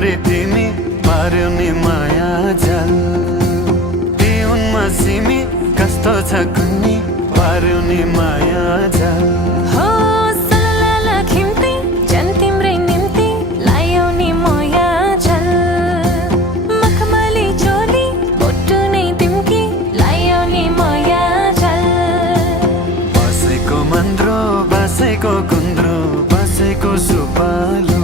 तिम्रै तिमी पार्यो नि माया जाल उनमा सिमी कस्तो छ कुन्नी पार्यो नि माया जाल हो सलला खिम्ती जन तिम्रै निम्ति लायो नि माया जाल मखमली चोली बोटु नै तिम्की लायो नि माया जाल बसेको मन्द्रो बसेको कुन्द्रो बसेको सुपालो